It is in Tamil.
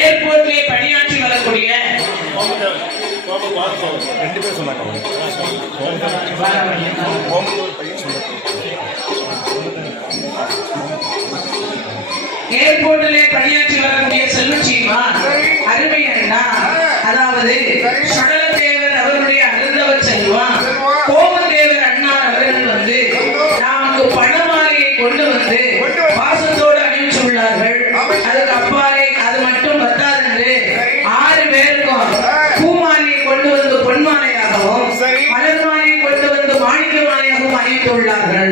ஏர்போர்ட்ல பணியாற்றி வரக்கூடிய ரெண்டு பேர் சொன்னாங்க. ஏர்போர்ட்டிலே பணியாற்றி வரக்கூடிய செல்வச்சிமா அருமை அண்ணா, அதாவது சடலதேவர் அவர்களுடைய அருந்தவர் செல்வம் கோமதேவர் அண்ணா அவர்கள் வந்து நமக்கு பணமாலையை கொண்டு வந்து பாசத்தோடு அணிவிச்சுள்ளார்கள். அதுக்கு அப்பாலே அது மட்டும் பத்தாது, 6 பேருக்கும் பூமாலையை கொண்டு வந்து பொன்மாலையாகவும் மலர் மாலையை கொண்டு வந்து மாணிக்க மாலையாகவும் அணிவித்துள்ளார்கள்.